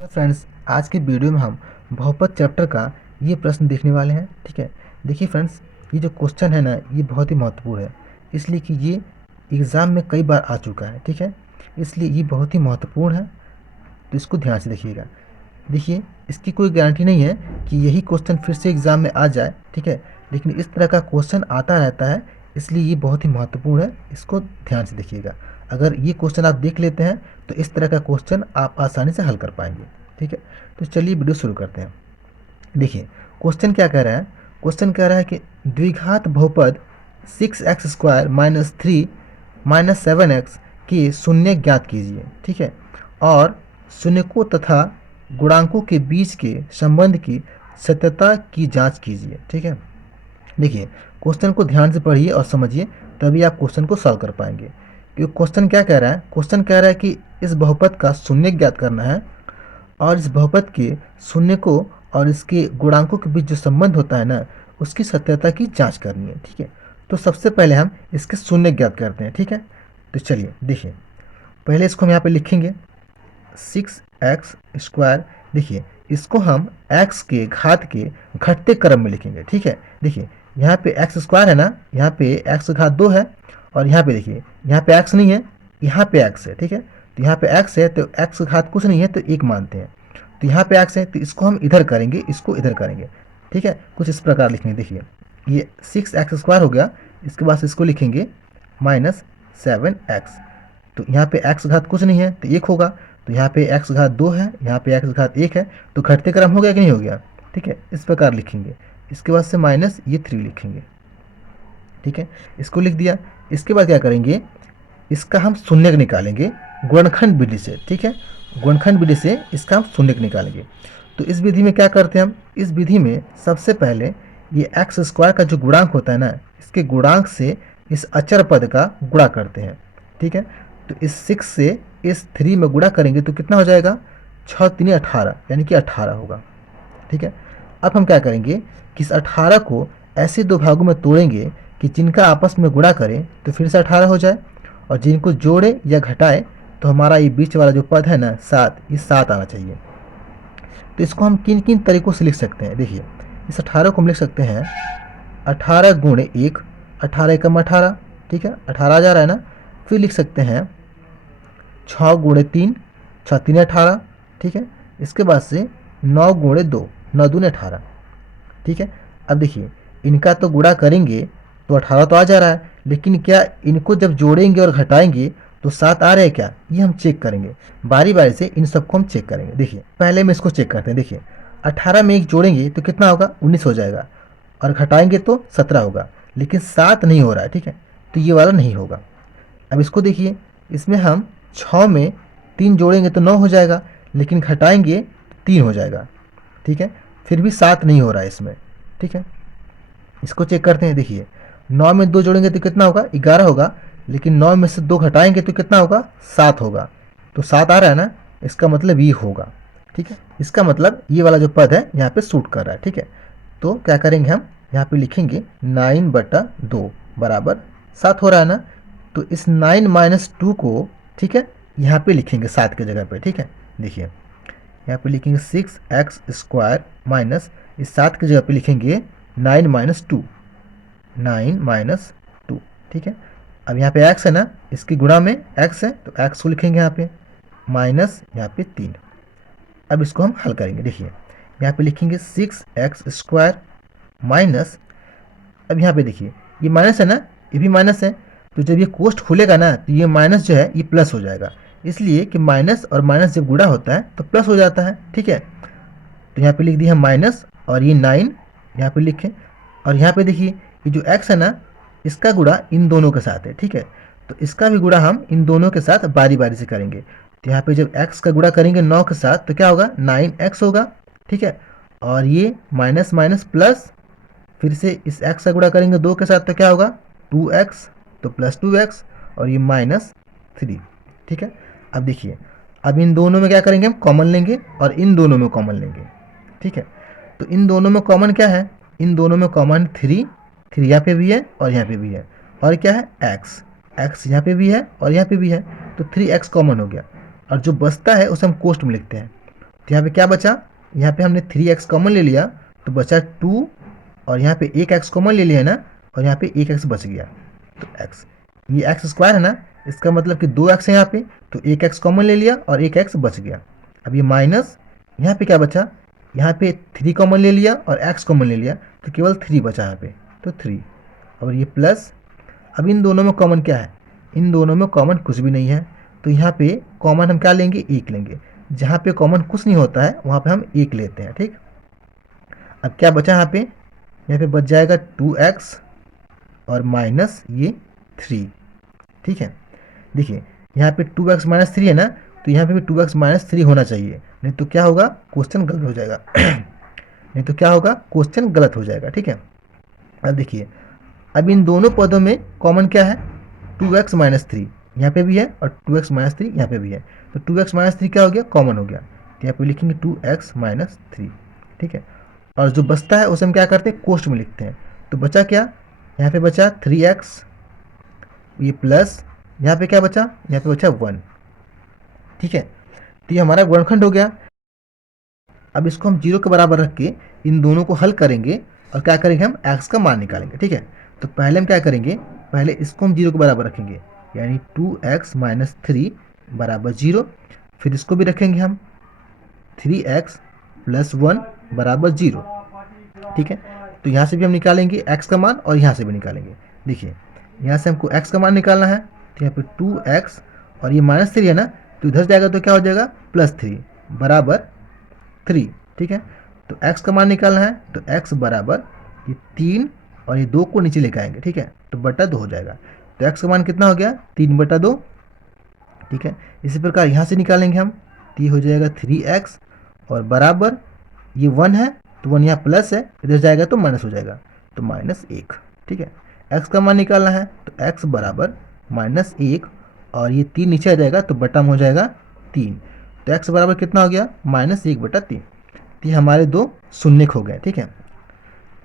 तो फ्रेंड्स, आज के वीडियो में हम बहुपद चैप्टर का ये प्रश्न देखने वाले हैं। ठीक है, देखिए फ्रेंड्स, ये जो क्वेश्चन है ना, ये बहुत ही महत्वपूर्ण है, इसलिए कि ये एग्ज़ाम में कई बार आ चुका है। ठीक है, इसलिए ये बहुत ही महत्वपूर्ण है, तो इसको ध्यान से देखिएगा। देखिए, इसकी कोई गारंटी नहीं है कि यही क्वेश्चन फिर से एग्ज़ाम में आ जाए। ठीक है, लेकिन इस तरह का क्वेश्चन आता रहता है, इसलिए ये बहुत ही महत्वपूर्ण है, इसको ध्यान से देखिएगा। अगर ये क्वेश्चन आप देख लेते हैं तो इस तरह का क्वेश्चन आप आसानी से हल कर पाएंगे। ठीक है, तो चलिए वीडियो शुरू करते हैं। देखिए, क्वेश्चन क्या कह रहा है। क्वेश्चन कह रहा है कि द्विघात बहुपद 6x² - 3 - 7x के शून्य ज्ञात कीजिए। ठीक है, और शून्यकों तथा गुणांकों के बीच के संबंध की सत्यता की जांच कीजिए। ठीक है, देखिए, क्वेश्चन को ध्यान से पढ़िए और समझिए, तभी आप क्वेश्चन को सॉल्व कर पाएंगे। क्योंकि क्वेश्चन क्या कह रहा है, क्वेश्चन कह रहा है कि इस बहुपद का शून्य ज्ञात करना है और इस बहुपद के शून्य को और इसके गुणांकों के बीच जो संबंध होता है ना, उसकी सत्यता की जांच करनी है। ठीक है, तो सबसे पहले हम इसके शून्य ज्ञात करते हैं। ठीक है, तो चलिए देखिए, पहले इसको हम यहाँ पे लिखेंगे 6x²। देखिए, इसको हम x के घात के घटते क्रम में लिखेंगे। ठीक है, देखिए यहाँ पे x² है ना, यहाँ पे x घात 2 है, और यहाँ पे देखिए, यहाँ पे x नहीं है, यहाँ पे x है। ठीक है, तो यहाँ पे x है तो x घात कुछ नहीं है तो 1 मानते हैं, तो यहाँ पे x है तो इसको हम इधर करेंगे, इसको इधर करेंगे। ठीक है, कुछ इस प्रकार लिखेंगे। देखिए, ये 6x² हो गया, इसके बाद इसको लिखेंगे -7x। तो यहाँ पे x घात कुछ नहीं है तो 1 होगा, तो यहाँ पे x घात 2 है, यहाँ पे x घात 1 है, तो घटते क्रम हो गया कि नहीं हो गया। ठीक है, इस प्रकार लिखेंगे, इसके बाद से माइनस ये 3 लिखेंगे। ठीक है, इसको लिख दिया। इसके बाद क्या करेंगे, इसका हम शून्य निकालेंगे गुणनखंड विधि से। ठीक है, गुणनखंड विधि से इसका हम शून्य निकालेंगे। तो इस विधि में क्या करते हैं हम, इस विधि में सबसे पहले ये x² का जो गुणांक होता है ना, इसके गुणांक से इस अचर पद का गुणा करते हैं। ठीक है, तो इस 6 से इस 3 में गुणा करेंगे तो कितना हो जाएगा, 6 3 18, यानी कि 18 होगा। ठीक है, अब हम क्या करेंगे कि इस 18 को ऐसे दो भागों में तोड़ेंगे कि जिनका आपस में गुणा करें तो फिर से 18 हो जाए, और जिनको जोड़े या घटाए तो हमारा ये बीच वाला जो पद है ना 7, ये 7 आना चाहिए। तो इसको हम किन किन तरीक़ों से लिख सकते हैं। देखिए, इस 18 को हम लिख सकते हैं 18 गुणे 1, 18 एकम 18। ठीक है, 18 आ जा रहा है ना। फिर लिख सकते हैं 6 गुणे 3, 6 3 18। ठीक है, इसके बाद से 9 गुणे 2, 9 दूने 18। ठीक है, अब देखिए, इनका तो गुणा करेंगे तो 18 तो आ जा रहा है, लेकिन क्या इनको जब जोड़ेंगे और घटाएंगे तो 7 आ रहे हैं क्या, ये हम चेक करेंगे। बारी बारी से इन सबको हम चेक करेंगे। देखिए, पहले में इसको चेक करते हैं। देखिए, 18 में 1 जोड़ेंगे तो कितना होगा, 19 हो जाएगा, और घटाएंगे तो 17 होगा, लेकिन 7 नहीं हो रहा है। ठीक है, तो ये वाला नहीं होगा। अब इसको देखिए, इसमें हम 6 में 3 जोड़ेंगे तो 9 हो जाएगा, लेकिन घटाएंगे 3 हो जाएगा। ठीक है, फिर भी 7 नहीं हो रहा है इसमें। ठीक है, इसको चेक करते हैं। देखिए, 9 में 2 जोड़ेंगे तो कितना होगा, 11 होगा, लेकिन 9 में से 2 घटाएंगे तो कितना होगा, 7 होगा। तो 7 आ रहा है ना, इसका मतलब ये होगा। ठीक है, इसका मतलब ये वाला जो पद है यहाँ पे सूट कर रहा है। ठीक है, तो क्या करेंगे, हम यहाँ पे लिखेंगे 9/2 बराबर 7 हो रहा है ना। तो इस 9 - 2 को, ठीक है, यहाँ पे लिखेंगे 7 की जगह पे। ठीक है, देखिए यहाँ पे लिखेंगे 6x² माइनस इस 7 की जगह पे लिखेंगे 9 - 2, 9 - 2। ठीक है, अब यहाँ पे x है ना, इसकी गुणा में x है तो x को लिखेंगे यहाँ पे, माइनस यहाँ पे 3। अब इसको हम हल करेंगे। देखिए, यहाँ पे लिखेंगे 6x² माइनस, अब यहाँ पे देखिए ये माइनस है ना, ये भी माइनस है, तो जब ये कोष्ठ खुलेगा ना तो ये माइनस जो है ये प्लस हो जाएगा, इसलिए कि माइनस और माइनस जब गुणा होता है तो प्लस हो जाता है। ठीक है, तो यहाँ पे लिख दिया माइनस, और ये 9 यहाँ पे लिखें, और यहाँ पे देखिए ये जो x है ना, इसका गुणा इन दोनों के साथ है। ठीक है, तो इसका भी गुणा हम इन दोनों के साथ बारी बारी से करेंगे। तो यहाँ पे जब x का गुणा करेंगे 9 के साथ तो क्या होगा, 9x होगा। ठीक है, और ये माइनस माइनस प्लस, फिर से इस x का गुणा करेंगे 2 के साथ तो क्या होगा, 2x, तो प्लस 2x, और ये -3। ठीक है, अब देखिए, अब इन दोनों में क्या करेंगे, हम कॉमन लेंगे और इन दोनों में कॉमन लेंगे। ठीक है, तो इन दोनों में कॉमन क्या है, इन दोनों में कॉमन 3 यहाँ पे भी है और यहाँ पे भी है, और क्या है x यहाँ पे भी है और यहाँ पे भी है, तो 3x कॉमन हो गया, और जो बचता है उसे हम कोष्ठ में लिखते हैं। तो यहाँ पे क्या बचा, यहाँ पे हमने 3x कॉमन ले लिया तो बचा 2, और यहाँ पे एक x कॉमन ले लिया ना, और यहाँ पे एक x बच गया। तो x, ये एक्स स्क्वायर है ना, इसका मतलब कि 2x है यहाँ पे, तो एक x कॉमन ले लिया और एक x बच गया। अब ये माइनस, यहाँ पे क्या बचा, यहाँ पे 3 कॉमन ले लिया और x कॉमन ले लिया, तो केवल 3 बचा यहाँ पे, तो 3, और ये प्लस। अब इन दोनों में कॉमन क्या है, इन दोनों में कॉमन कुछ भी नहीं है, तो यहाँ पे कॉमन हम क्या लेंगे, 1 लेंगे। जहाँ पे कॉमन कुछ नहीं होता है वहाँ पे हम 1 लेते हैं, ठीक। अब क्या बचा यहाँ पे बच जाएगा 2x और माइनस ये 3, ठीक है। देखिए यहाँ पे 2x माइनस 3 है ना, तो यहाँ पे भी 2x माइनस 3 होना चाहिए, नहीं तो क्या होगा, क्वेश्चन गलत हो जाएगा नहीं तो क्या होगा, क्वेश्चन गलत हो जाएगा, ठीक है। अब देखिए, अब इन दोनों पदों में कॉमन क्या है, 2x माइनस 3 यहाँ पे भी है और 2x माइनस 3 यहाँ पे भी है, तो 2x माइनस 3 क्या हो गया, कॉमन हो गया, तो यहाँ पे लिखेंगे 2x माइनस 3, ठीक है। और जो बचता है उसे हम क्या करते हैं, कोष्ट में लिखते हैं। तो बचा क्या, यहाँ पे बचा 3x, ये प्लस, यहाँ पे क्या बचा, यहाँ पे बचा 1, ठीक है। तो ये हमारा गुणनखंड हो गया। अब इसको हम 0 के बराबर रख के इन दोनों को हल करेंगे और क्या करेंगे, हम x का मान निकालेंगे, ठीक है। तो पहले हम क्या करेंगे, पहले इसको हम 0 के बराबर रखेंगे, यानी 2x माइनस 3 बराबर 0, फिर इसको भी रखेंगे हम 3x प्लस 1 बराबर 0, ठीक है। तो यहाँ से भी हम निकालेंगे x का मान और यहाँ से भी निकालेंगे। देखिए यहाँ से हमको x का मान निकालना है, तो यहाँ पे 2x और ये माइनस 3 है ना, तो इधर जाएगा तो क्या हो जाएगा, प्लस 3 बराबर 3, ठीक है। तो x का मान निकालना है, तो x बराबर ये 3 और ये 2 को नीचे लेकर आएंगे, ठीक है, तो बटा 2 हो जाएगा। तो x का मान कितना हो गया, 3 बटा 2, ठीक है। इसी प्रकार यहाँ से निकालेंगे हम, तो ये हो जाएगा 3x और बराबर ये 1 है, तो 1 यहाँ प्लस है, इधर जाएगा तो माइनस हो जाएगा, तो -1, ठीक है। x का मान निकालना है, तो x बराबर -1 और ये 3 नीचे आ जाएगा तो बटा में हो जाएगा 3, तो x बराबर कितना हो गया, -1 बटा 3। तो ये हमारे दो शून्यक हो गए, ठीक है।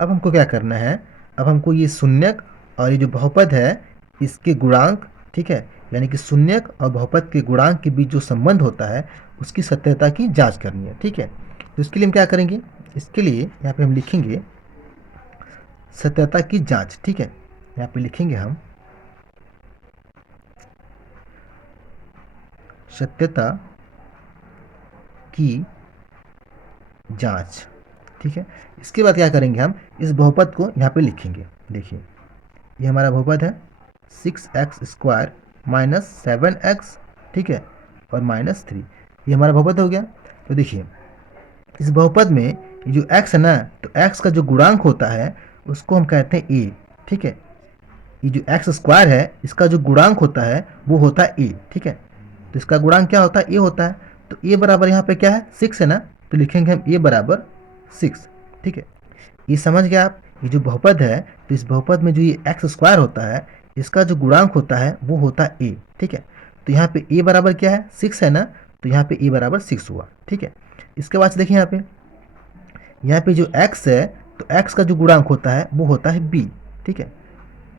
अब हमको क्या करना है, अब हमको ये शून्यक और ये जो बहुपद है इसके गुणांक, ठीक है, यानी कि शून्यक और बहुपद के गुणांक के बीच जो संबंध होता है उसकी सत्यता की जांच करनी है, ठीक है। तो इसके लिए हम क्या करेंगे, इसके लिए यहाँ पे हम लिखेंगे सत्यता की जांच, ठीक है। यहाँ पे लिखेंगे हम सत्यता की जांच, ठीक है। इसके बाद क्या करेंगे, हम इस बहुपद को यहाँ पे लिखेंगे। देखिए ये हमारा बहुपद है 6x स्क्वायर माइनस 7x, ठीक है, और -3, ये हमारा बहुपद हो गया। तो देखिए इस बहुपद में ये जो x है ना, तो x का जो गुणांक होता है उसको हम कहते हैं a, ठीक है। ये जो x स्क्वायर है इसका जो गुणांक होता है वो होता है a, ठीक है। तो इसका गुणांक क्या होता है, a होता है। तो a बराबर यहाँ पे क्या है, 6 है ना, तो लिखेंगे हम a बराबर 6, ठीक है। ये समझ गए आप, ये जो बहुपद है, तो इस बहुपद में जो ये x स्क्वायर होता है इसका जो गुणांक होता है वो होता है a, ठीक है। तो यहाँ पे a बराबर क्या है, 6 है ना, तो यहाँ पे a बराबर 6 हुआ, ठीक है। इसके बाद देखिए यहाँ पे जो x है, तो x का जो गुणांक होता है वो होता है b, ठीक है।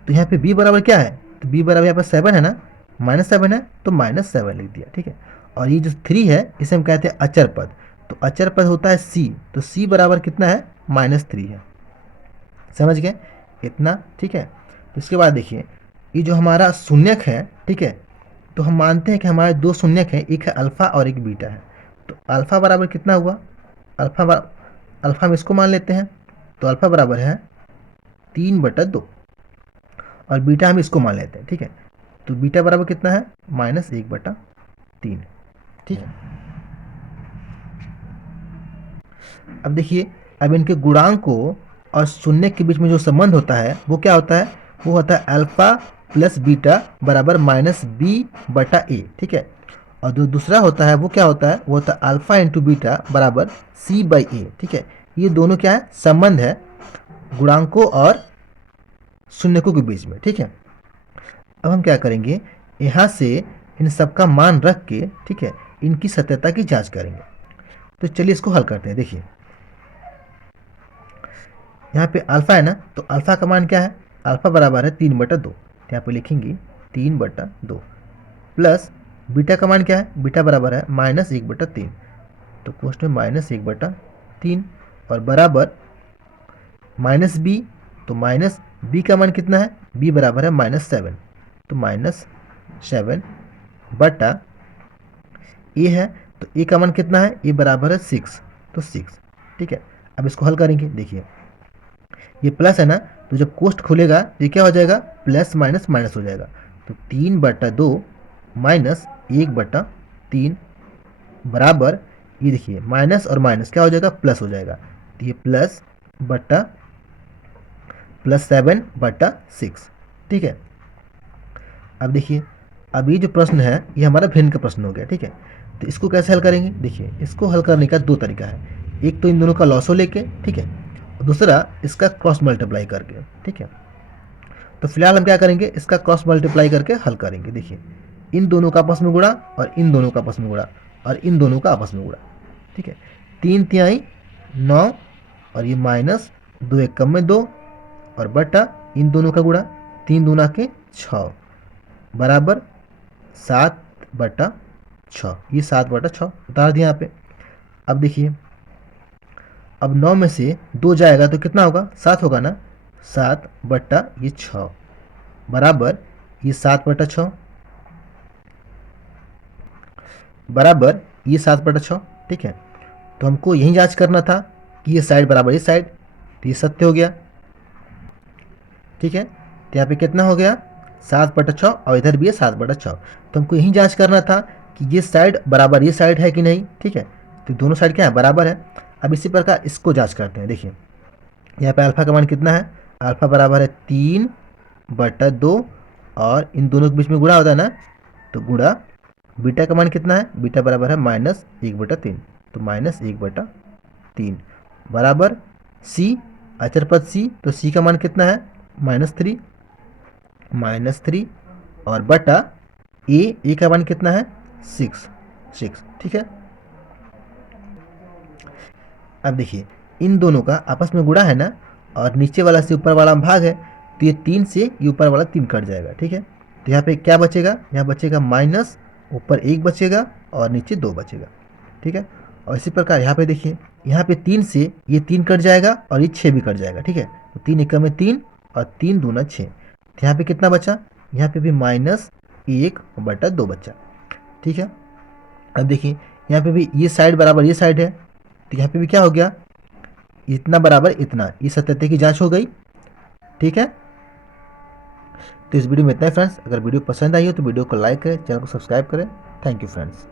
तो यहाँ पे b बराबर क्या है, तो b बराबर यहाँ पर 7 है ना, -7 है, तो -7 लिख दिया, ठीक है। और ये जो 3 है इसे हम कहते हैं अचर पद, तो अचर पद होता है c, तो c बराबर कितना है, -3 है। समझ गए इतना, ठीक है। तो इसके बाद देखिए ये जो हमारा शून्यक है, ठीक है, तो हम मानते हैं कि हमारे दो शून्यक हैं, एक है अल्फ़ा और एक बीटा है। तो अल्फ़ा बराबर कितना हुआ, अल्फ़ा में इसको मान लेते हैं, तो अल्फ़ा बराबर है 3/2 और बीटा हम इसको मान लेते हैं, ठीक है। तो बीटा बराबर कितना है, -1/3, ठीक है। अब देखिए अब इनके गुणांक को और शून्य के बीच में जो संबंध होता है वो क्या होता है, वो होता है अल्फ़ा प्लस बीटा बराबर -b/a, ठीक है। और जो दूसरा होता है वो क्या होता है, वो होता है अल्फ़ा इंटू बीटा बराबर c/a, ठीक है। ये दोनों क्या है, संबंध है गुणांकों और शून्यकों के बीच में, ठीक है। अब हम क्या करेंगे, यहाँ से इन सबका मान रख के, ठीक है, इनकी सत्यता की जांच करेंगे। तो चलिए इसको हल करते हैं। देखिए यहाँ पे अल्फ़ा है ना, तो अल्फ़ा का मान क्या है, अल्फ़ा बराबर है 3/2, तो यहाँ पे लिखेंगे 3/2 प्लस बीटा का मान क्या है, बीटा बराबर है -1/3, तो कोष्ट में -1/3 और बराबर माइनस बी, तो माइनस बी का मान कितना है, बी बराबर है -7, तो -7 बटा ए है, तो ए का मान कितना है, ए बराबर है 6, तो 6। ठीक है, अब इसको हल करेंगे। देखिए ये प्लस है ना, तो जब कोष्ट खुलेगा ये क्या हो जाएगा, प्लस माइनस माइनस हो जाएगा, तो 3/2 -1/3 बराबर, ये देखिए माइनस और माइनस क्या हो जाएगा, प्लस हो जाएगा, तो ये +7/6। ठीक है, अब देखिए, अब ये जो प्रश्न है ये हमारा भिन्न का प्रश्न हो गया। ठीक है, तो इसको कैसे हल करेंगे, देखिए इसको हल करने का दो तरीका है, एक तो इन दोनों का लॉसो लेके, ठीक है, और दूसरा इसका क्रॉस मल्टीप्लाई करके। ठीक है, तो फिलहाल हम क्या करेंगे, इसका क्रॉस मल्टीप्लाई करके हल करेंगे। देखिए इन दोनों का आपस में गुणा और इन दोनों का आपस में गुणा और इन दोनों का आपस में गुणा। ठीक है, 3×3=9 और ये -2×1=2 और बटा इन दोनों का गुणा 3×2=6 बराबर 7/6। ये 7/6 उतार दिया यहाँ पे। अब देखिए, अब 9 में से 2 जाएगा तो कितना होगा, 7 होगा ना, 7/6 बराबर ये 7/6 बराबर ये 7/6। ठीक है, तो हमको यही जांच करना था कि ये साइड बराबर ये साइड, तो ये सत्य हो गया। ठीक है, तो यहाँ पे कितना हो गया, 7/6 और इधर भी है 7/6, तो हमको यही जांच करना था कि ये साइड बराबर ये साइड है कि नहीं। ठीक है, तो दोनों साइड क्या है, बराबर है। अब इसी प्रकार इसको जांच करते हैं। देखिए यहाँ पे अल्फा का मान कितना है, अल्फा बराबर है 3/2 और इन दोनों के बीच में गुणा होता है ना, तो गुणा बीटा का मान कितना है, बीटा बराबर है -1/3, तो -1/3 बराबर सी, अचर पद सी, तो सी का मान कितना है, -3 और बटा ए का मान कितना है, 6। ठीक है, अब देखिए इन दोनों का आपस में गुणा है ना, और नीचे वाला से ऊपर वाला भाग है, तो ये 3 से ये ऊपर वाला 3 कट जाएगा। ठीक है, तो यहाँ पे क्या बचेगा, यहाँ बचेगा माइनस, ऊपर 1 बचेगा और नीचे 2 बचेगा। ठीक है, और इसी प्रकार यहाँ पे देखिए, यहाँ पे 3 से ये 3 कट जाएगा और ये 6 भी कट जाएगा। ठीक है, तो 3 एकम में 3 और 3 दूना 6, तो यहाँ पे कितना बचा, यहाँ पे भी -1/2 बचा। ठीक है, अब देखिए यहाँ पे भी ये साइड बराबर ये साइड है, तो यहाँ पे भी क्या हो गया, इतना बराबर इतना, ये सत्यता की जांच हो गई। ठीक है, तो इस वीडियो में इतना ही फ्रेंड्स। अगर वीडियो पसंद आई हो तो वीडियो को लाइक करें, चैनल को सब्सक्राइब करें। Thank you friends.